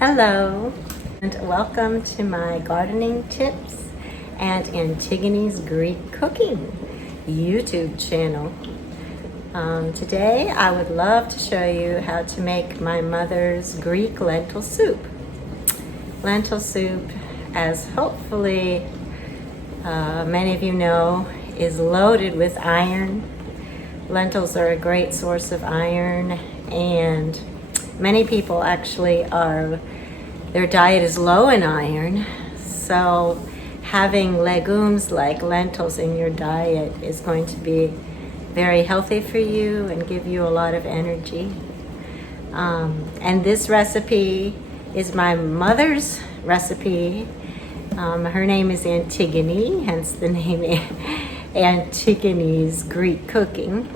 Hello, and welcome to my gardening tips and Antigone's Greek cooking YouTube channel. Today I would love to show you how to make my mother's Greek lentil soup. Lentil soup, as hopefully many of you know, is loaded with iron. Lentils are a great source of iron, and many people actually their diet is low in iron. So having legumes like lentils in your diet is going to be very healthy for you and give you a lot of energy. And this recipe is my mother's recipe. Her name is Antigone, hence the name Antigone's Greek cooking.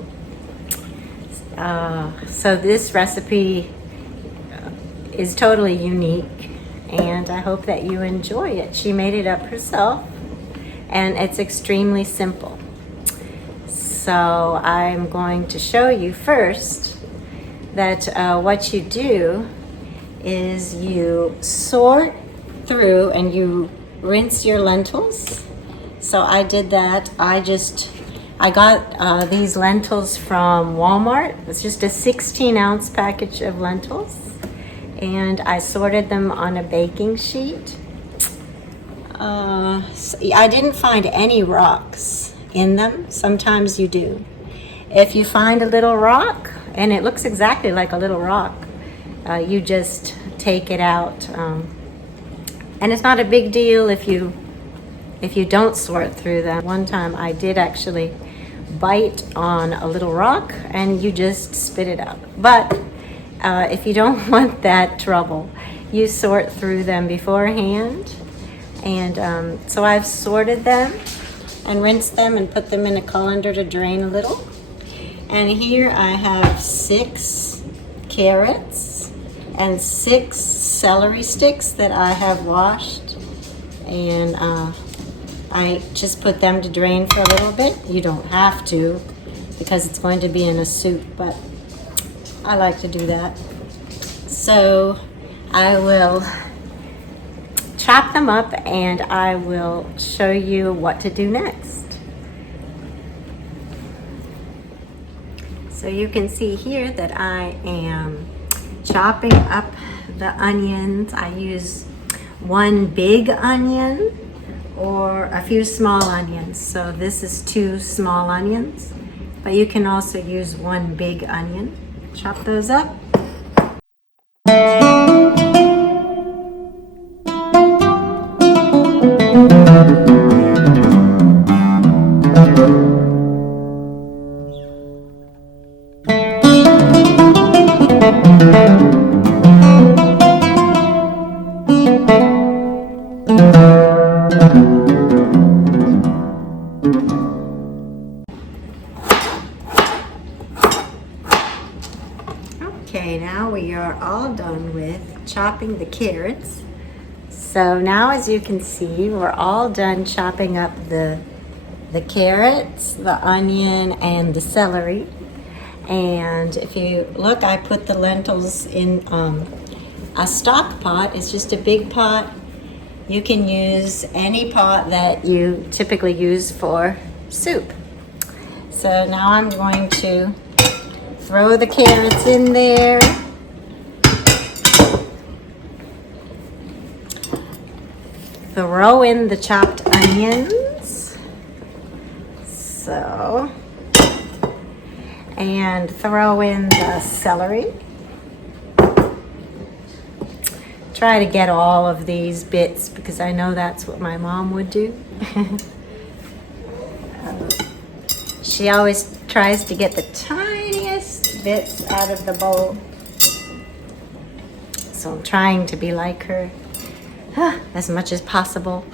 So this recipe is totally unique, and I hope that you enjoy it. She made it up herself, and it's extremely simple. So I'm going to show you first that what you do is you sort through and you rinse your lentils. So I did that. I got these lentils from Walmart. It's just a 16-ounce package of lentils, and I sorted them on a baking sheet. I didn't find any rocks in them. Sometimes you do. If you find a little rock, and it looks exactly like a little rock, you just take it out. And it's not a big deal if you don't sort through them. One time I did actually bite on a little rock, and you just spit it out. But if you don't want that trouble, you sort through them beforehand. And so I've sorted them and rinsed them and put them in a colander to drain a little. And here I have 6 carrots and 6 celery sticks that I have washed, and I just put them to drain for a little bit. You don't have to, because it's going to be in a soup, but I like to do that. So I will chop them up, and I will show you what to do next. So you can see here that I am chopping up the onions. I use 1 big onion or a few small onions. So this is 2 small onions, but you can also use 1 big onion. Chop those up. Okay, now we are all done with chopping the carrots. So now, as you can see, we're all done chopping up the carrots, the onion, and the celery. And if you look, I put the lentils in a stock pot. It's just a big pot. You can use any pot that you typically use for soup. So now I'm going to throw the carrots in there. Throw in the chopped onions. So, and throw in the celery. Try to get all of these bits, because I know that's what my mom would do. She always tries to get the tiniest bits out of the bowl. So I'm trying to be like her as much as possible.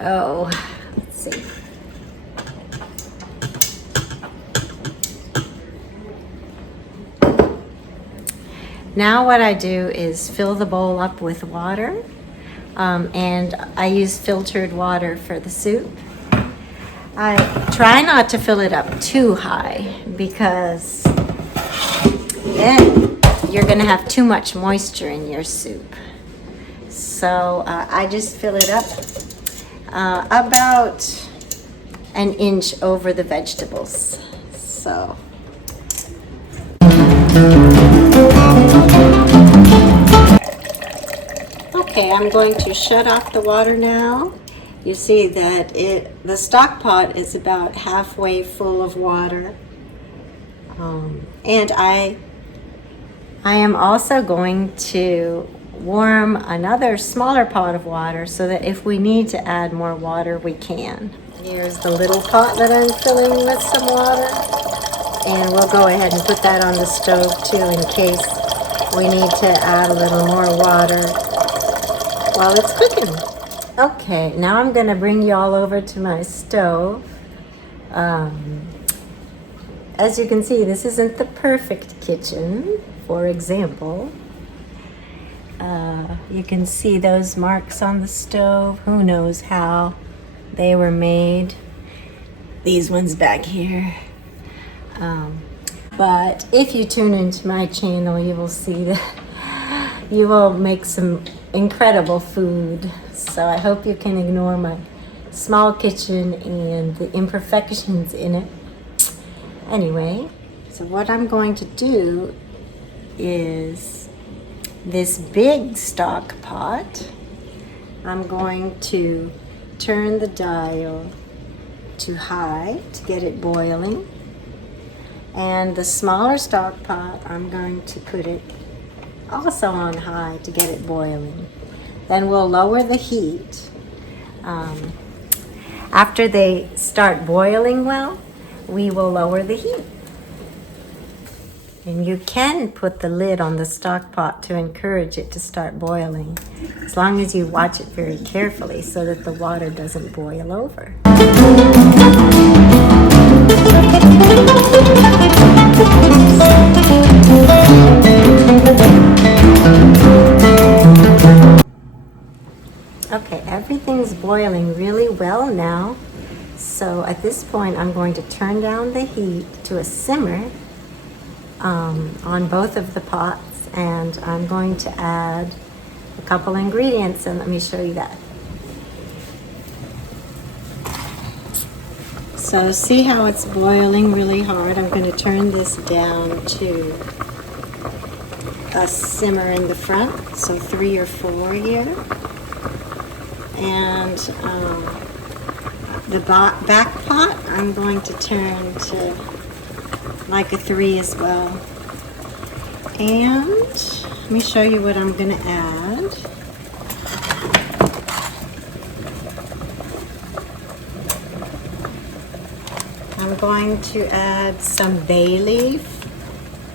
Oh, let's see. Now what I do is fill the bowl up with water, and I use filtered water for the soup. I try not to fill it up too high, because then you're gonna have too much moisture in your soup. So I just fill it up about an inch over the vegetables. So. Okay, I'm going to shut off the water now. You see that the stock pot is about halfway full of water. And I am also going to warm another smaller pot of water so that if we need to add more water, we can. Here's the little pot that I'm filling with some water. And we'll go ahead and put that on the stove too in case we need to add a little more water while it's cooking. Okay, now I'm gonna bring you all over to my stove. As you can see, this isn't the perfect kitchen, for example. You can see those marks on the stove. Who knows how they were made. These ones back here. But if you tune into my channel, you will see that you will make some incredible food. So I hope you can ignore my small kitchen and the imperfections in it. Anyway, so what I'm going to do is this big stock pot, I'm going to turn the dial to high to get it boiling. And the smaller stock pot, I'm going to put it also on high to get it boiling. Then we'll lower the heat. After they start boiling well, we will lower the heat. And you can put the lid on the stock pot to encourage it to start boiling, as long as you watch it very carefully so that the water doesn't boil over. Okay, everything's boiling really well now. So at this point, I'm going to turn down the heat to a simmer on both of the pots, and I'm going to add a couple ingredients, and let me show you that. So see how it's boiling really hard? I'm going to turn this down to a simmer in the front, so 3 or 4 here. And the back pot, I'm going to turn to like a 3 as well. And let me show you what I'm going to add. I'm going to add some bay leaf.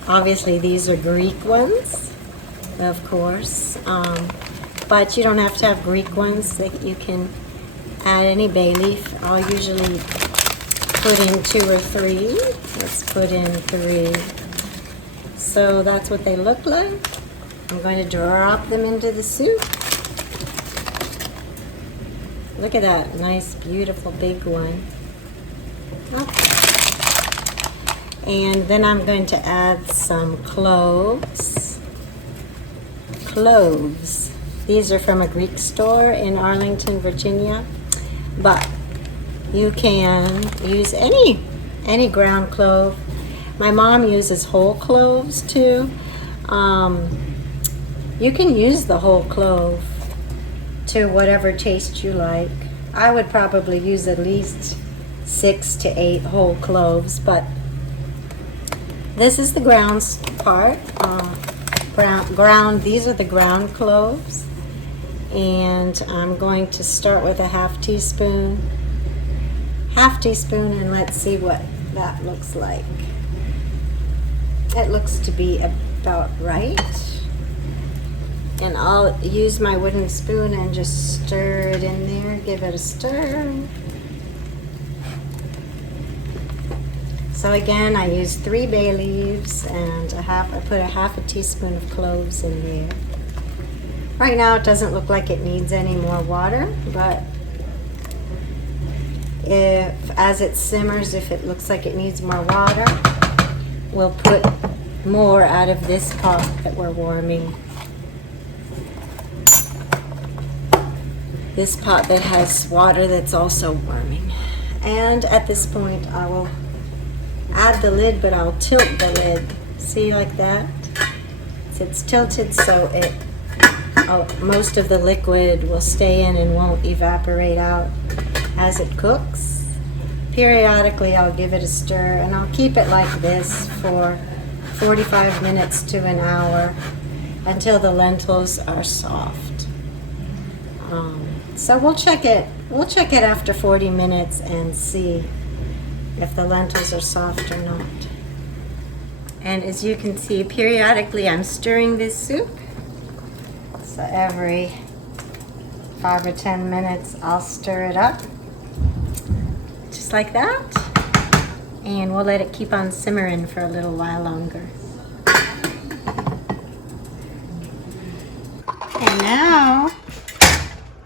Obviously these are Greek ones, of course. But you don't have to have Greek ones. You can add any bay leaf. I'll usually put in 2 or 3. Let's put in 3. So that's what they look like. I'm going to drop them into the soup. Look at that nice, beautiful big one. Okay. And then I'm going to add some cloves. Cloves. These are from a Greek store in Arlington, Virginia. But you can use any ground clove. My mom uses whole cloves too. You can use the whole clove to whatever taste you like. I would probably use at least 6 to 8 whole cloves, but this is the ground part. These are the ground cloves. And I'm going to start with a half teaspoon, and let's see what that looks like. It looks to be about right. And I'll use my wooden spoon and just stir it in there, give it a stir. So again, I use 3 bay leaves and I put a half a teaspoon of cloves in there. Right now it doesn't look like it needs any more water, but as it simmers, if it looks like it needs more water, we'll put more out of this pot that we're warming. This pot that has water that's also warming. And at this point I will add the lid, but I'll tilt the lid. See, like that? So it's tilted so most of the liquid will stay in and won't evaporate out as it cooks. Periodically I'll give it a stir, and I'll keep it like this for 45 minutes to an hour until the lentils are soft. So we'll check it after 40 minutes and see if the lentils are soft or not. And as you can see, periodically I'm stirring this soup. So every 5 or 10 minutes I'll stir it up, just like that. And we'll let it keep on simmering for a little while longer. And now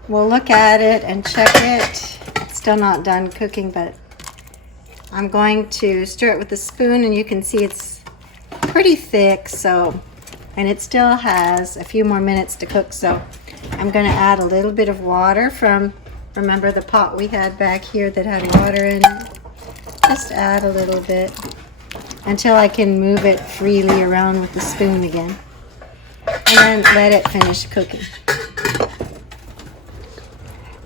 we'll look at it and check it. It's still not done cooking, but I'm going to stir it with a spoon, and you can see it's pretty thick, and it still has a few more minutes to cook, so I'm going to add a little bit of water from, remember the pot we had back here that had water in it? Just add a little bit until I can move it freely around with the spoon again, and then let it finish cooking.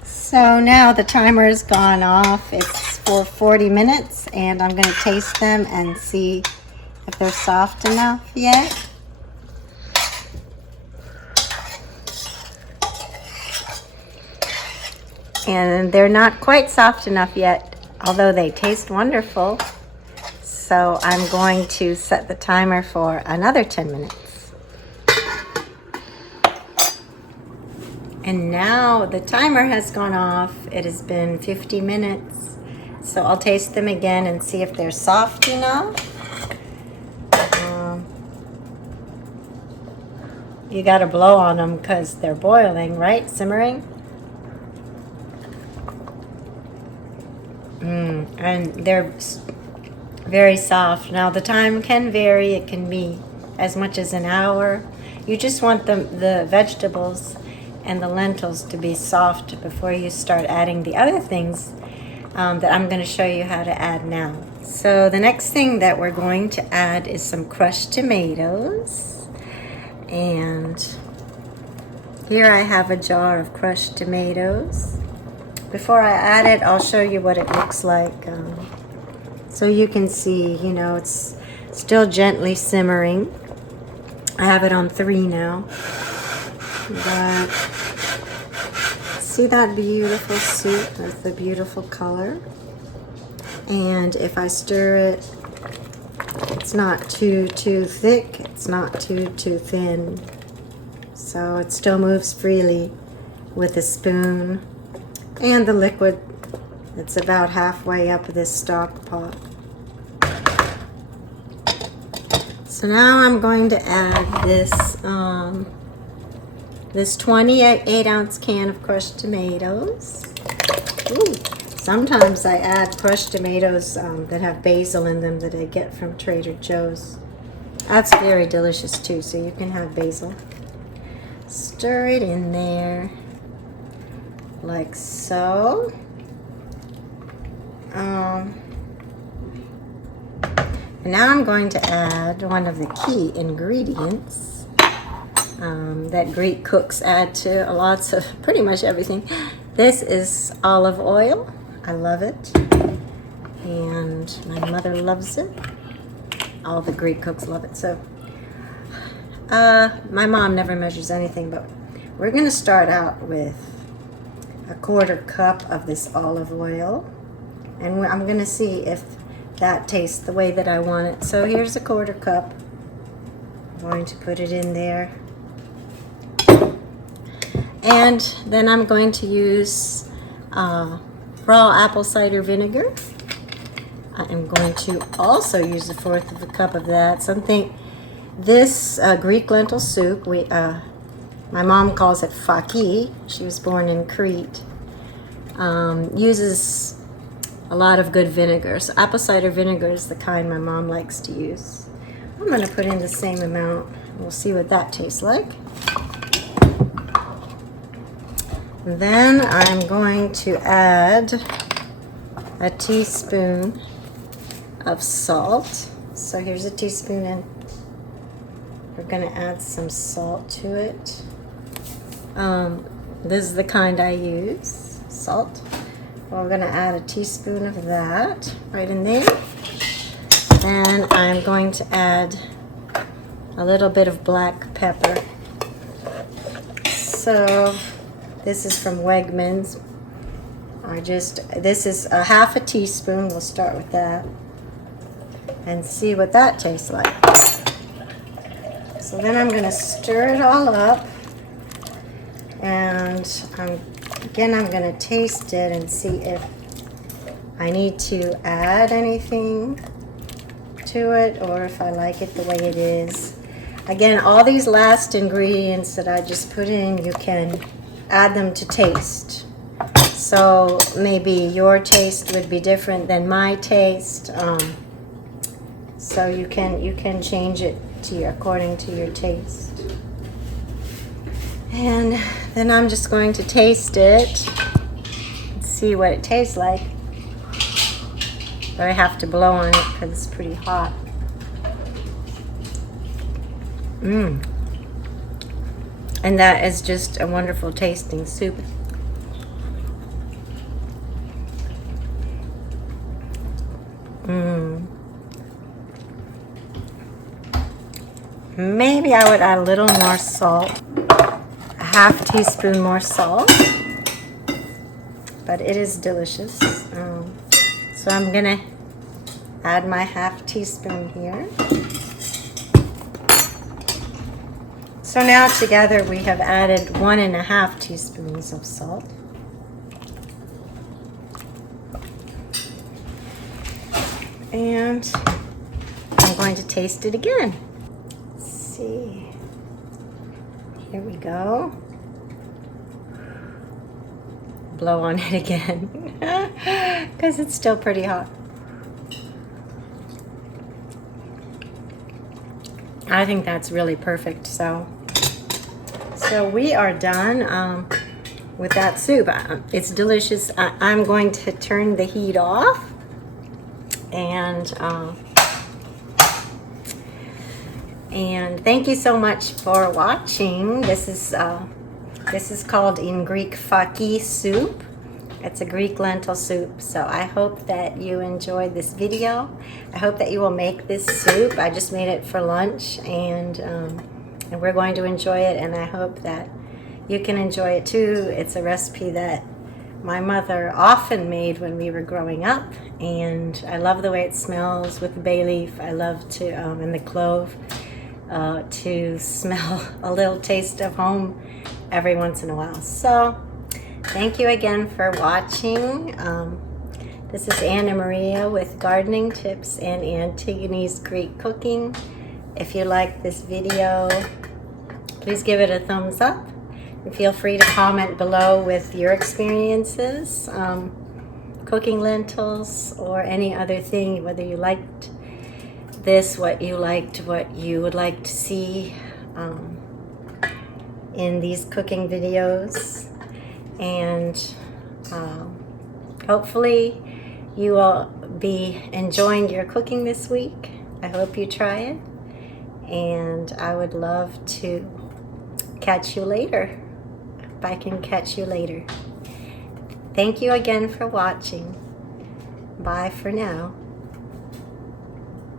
So now the timer has gone off. It's for 40 minutes, and I'm going to taste them and see if they're soft enough yet. And they're not quite soft enough yet, although they taste wonderful. So I'm going to set the timer for another 10 minutes. And now the timer has gone off. It has been 50 minutes. So I'll taste them again and see if they're soft enough. You gotta blow on them because they're boiling, right? Simmering. And they're very soft. Now the time can vary. It can be as much as an hour. You just want the vegetables and the lentils to be soft before you start adding the other things that I'm going to show you how to add now. So the next thing that we're going to add is some crushed tomatoes. And here I have a jar of crushed tomatoes. Before I add it, I'll show you what it looks like. So you can see, it's still gently simmering. I have it on 3 now. But see that beautiful soup with the beautiful color? And if I stir it, it's not too thick, it's not too thin. So it still moves freely with a spoon. And the liquid, it's about halfway up this stock pot. So now I'm going to add this 28-ounce can of crushed tomatoes. Ooh, sometimes I add crushed tomatoes that have basil in them that I get from Trader Joe's. That's very delicious too, so you can have basil. Stir it in there like so. And now I'm going to add one of the key ingredients that Greek cooks add to lots of pretty much everything. This is olive oil. I love it, and my mother loves it. All the Greek cooks love it. So my mom never measures anything, but we're going to start out with a 1/4 cup of this olive oil, and I'm going to see if that tastes the way that I want it. So here's a 1/4 cup. I'm going to put it in there, and then I'm going to use raw apple cider vinegar. I am going to also use 1/4 cup of that. This Greek lentil soup, my mom calls it Faki. She was born in Crete. Uses a lot of good vinegar. So apple cider vinegar is the kind my mom likes to use. I'm going to put in the same amount. We'll see what that tastes like. Then I'm going to add a teaspoon of salt. So here's a teaspoon, and we're going to add some salt to it. This is the kind I use, salt. We're going to add a teaspoon of that right in there. And I'm going to add a little bit of black pepper. So this is from Wegmans. This is a half a teaspoon. We'll start with that and see what that tastes like. So then I'm going to stir it all up, and I'm going to taste it and see if I need to add anything to it or if I like it the way it is. Again, all these last ingredients that I just put in, you can add them to taste. So maybe your taste would be different than my taste. So you can change it according to your taste. And then I'm just going to taste it and see what it tastes like. But I have to blow on it because it's pretty hot. And that is just a wonderful tasting soup. Maybe I would add a little more salt, a half teaspoon more salt, but it is delicious. So I'm gonna add my half teaspoon here. So now together we have added 1.5 teaspoons of salt. And I'm going to taste it again. Let's see. Here we go. Blow on it again because it's still pretty hot. I think that's really perfect. So we are done with that soup. It's delicious. I'm going to turn the heat off, and thank you so much for watching. This is called in Greek Faki soup. It's a Greek lentil soup. So I hope that you enjoyed this video. I hope that you will make this soup. I just made it for lunch, and we're going to enjoy it, and I hope that you can enjoy it too. It's a recipe that my mother often made when we were growing up, and I love the way it smells with the bay leaf. I love to, and the clove, to smell a little taste of home every once in a while. So thank you again for watching. This is Anna Maria with Gardening Tips and Antigone's Greek Cooking. If you like this video, please give it a thumbs up. And feel free to comment below with your experiences cooking lentils or any other thing, whether you liked this, what you liked, what you would like to see in these cooking videos. And hopefully you will be enjoying your cooking this week. I hope you try it, and I would love to catch you later, if I can catch you later. Thank you again for watching. Bye for now.